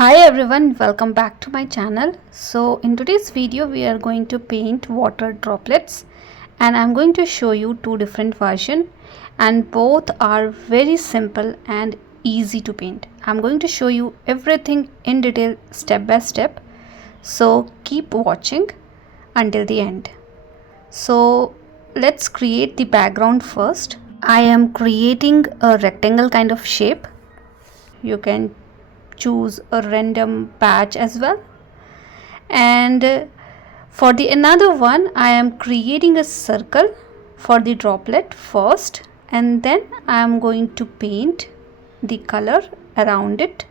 Hi everyone, welcome back to my channel. So in today's video we are going to paint water droplets and I'm going to show you two different versions and both are very simple and easy to paint. I'm going to show you everything in detail step by step. So keep watching until the end. So let's create the background first. I am creating a rectangle kind of shape. You can choose a random patch as well, and for the another one I am creating a circle for the droplet first, and then I am going to paint the color around it,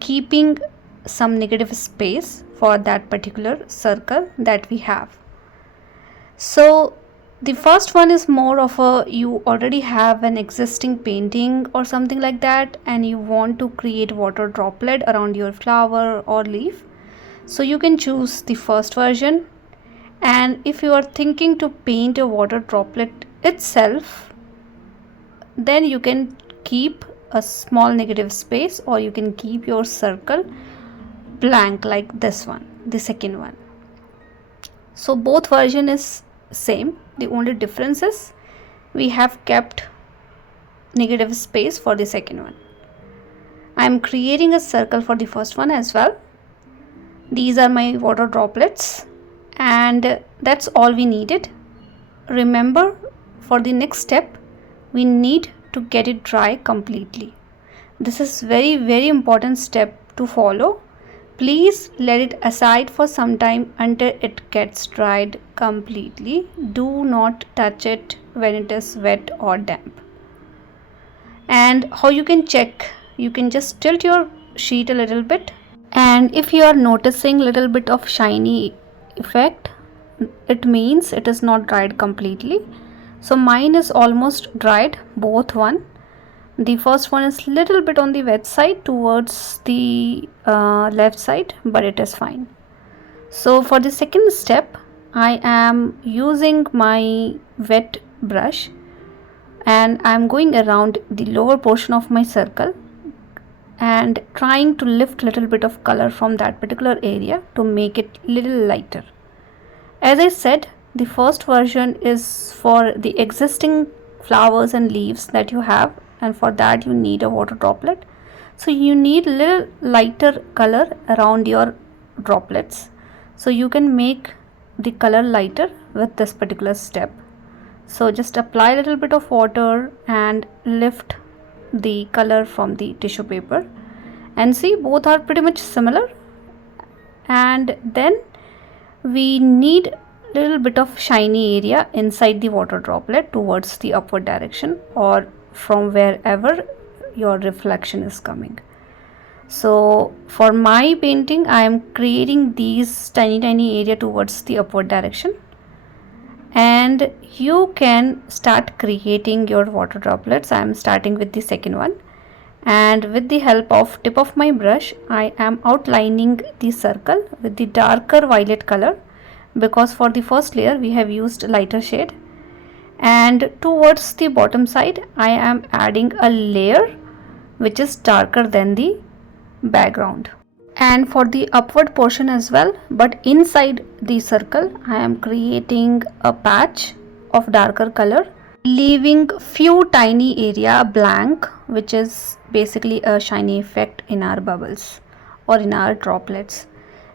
keeping some negative space for that particular circle that we have. So the first one is more of a, you already have an existing painting or something like that and you want to create water droplet around your flower or leaf. So you can choose the first version, and if you are thinking to paint a water droplet itself, then you can keep a small negative space or you can keep your circle blank like this one, the second one. So both version is same. The only difference is we have kept negative space for the second one. I am creating a circle for the first one as well. These are my water droplets and that's all we needed. Remember, for the next step we need to get it dry completely. This is very important step to follow. Please let it aside for some time until it gets dried completely. Do not touch it when it is wet or damp. And how you can check, you can just tilt your sheet a little bit, and if you are noticing little bit of shiny effect, it means it is not dried completely. So mine is almost dried, both one. The first one is little bit on the wet side towards the left side, but it is fine. So for the second step I am using my wet brush and I am going around the lower portion of my circle and trying to lift little bit of color from that particular area to make it little lighter. As I said, the first version is for the existing flowers and leaves that you have, and for that you need a water droplet. So you need little lighter color around your droplets, so you can make the color lighter with this particular step. So just apply a little bit of water and lift the color from the tissue paper, and see both are pretty much similar. And then we need little bit of shiny area inside the water droplet towards the upward direction or from wherever your reflection is coming. So for my painting I am creating these tiny area towards the upward direction, and you can start creating your water droplets. I am starting with the second one, and with the help of tip of my brush I am outlining the circle with the darker violet color, because for the first layer we have used lighter shade, and towards the bottom side I am adding a layer which is darker than the background, and for the upward portion as well, but inside the circle I am creating a patch of darker color, leaving few tiny area blank, which is basically a shiny effect in our bubbles or in our droplets.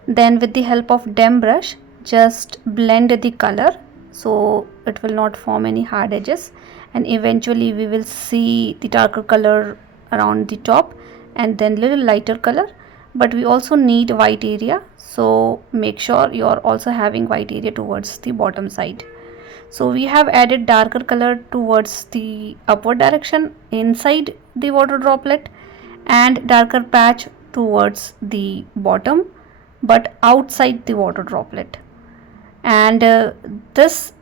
Then with the help of damp brush just blend the color so it will not form any hard edges, and eventually we will see the darker color around the top and then little lighter color. But we also need white area, so make sure you are also having white area towards the bottom side. So we have added darker color towards the upward direction inside the water droplet and darker patch towards the bottom but outside the water droplet. And this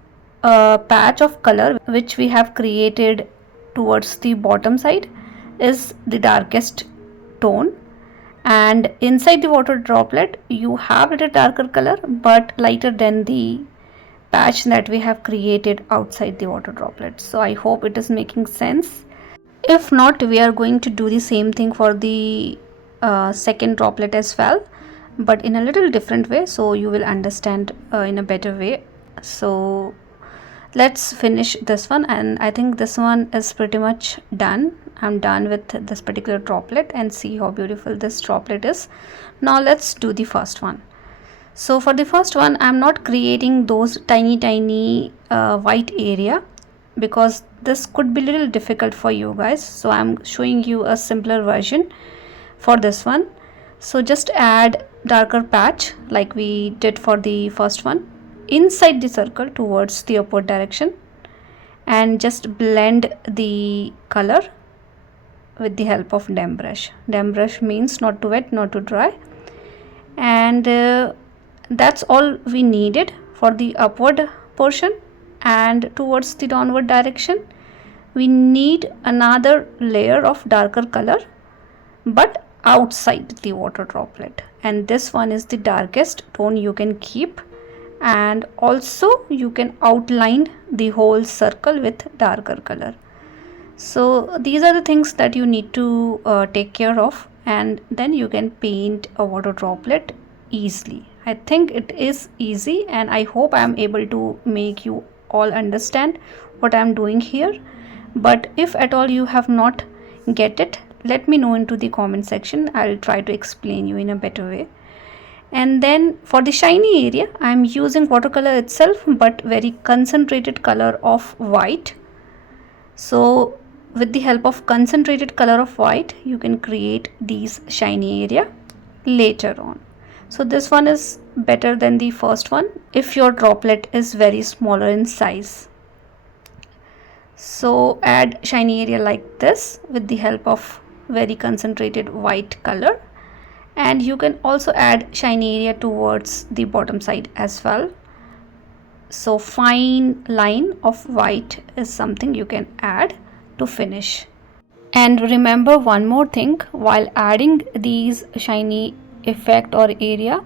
patch of color which we have created towards the bottom side is the darkest tone, and inside the water droplet you have a darker color but lighter than the patch that we have created outside the water droplet. So I hope it is making sense. If not, we are going to do the same thing for the second droplet as well, but in a little different way, so you will understand in a better way. So let's finish this one, and I think this one is pretty much done. I'm done with this particular droplet, and see how beautiful this droplet is. Now let's do the first one. So for the first one, I'm not creating those tiny white area, because this could be a little difficult for you guys, so I'm showing you a simpler version for this one. So just add darker patch like we did for the first one inside the circle towards the upward direction, and just blend the color with the help of damp brush. Damp brush means not too wet, not too dry. And that's all we needed for the upward portion. And towards the downward direction, we need another layer of darker color, but outside the water droplet, and this one is the darkest tone you can keep. And also you can outline the whole circle with darker color. So these are the things that you need to take care of, and then you can paint a water droplet easily. I think it is easy, and I hope I am able to make you all understand what I am doing here. But if at all you have not get it, let me know into the comment section. I'll try to explain you in a better way. And then for the shiny area, I am using watercolor itself, but very concentrated color of white. So with the help of concentrated color of white, you can create these shiny area later on. So this one is better than the first one if your droplet is very smaller in size. So add shiny area like this with the help of very concentrated white color, and you can also add shiny area towards the bottom side as well. So fine line of white is something you can add to finish. And remember one more thing, while adding these shiny effect or area,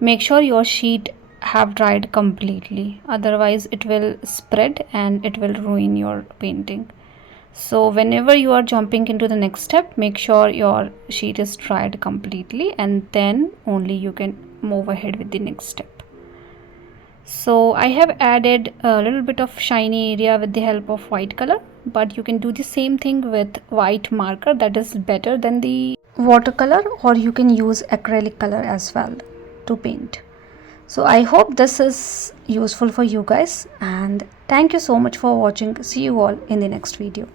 make sure your sheet have dried completely, otherwise it will spread and it will ruin your painting. So whenever you are jumping into the next step, make sure your sheet is dried completely, and then only you can move ahead with the next step. So I have added a little bit of shiny area with the help of white color, but you can do the same thing with white marker. That is better than the watercolor, or you can use acrylic color as well to paint. So I hope this is useful for you guys, and thank you so much for watching. See you all in the next video.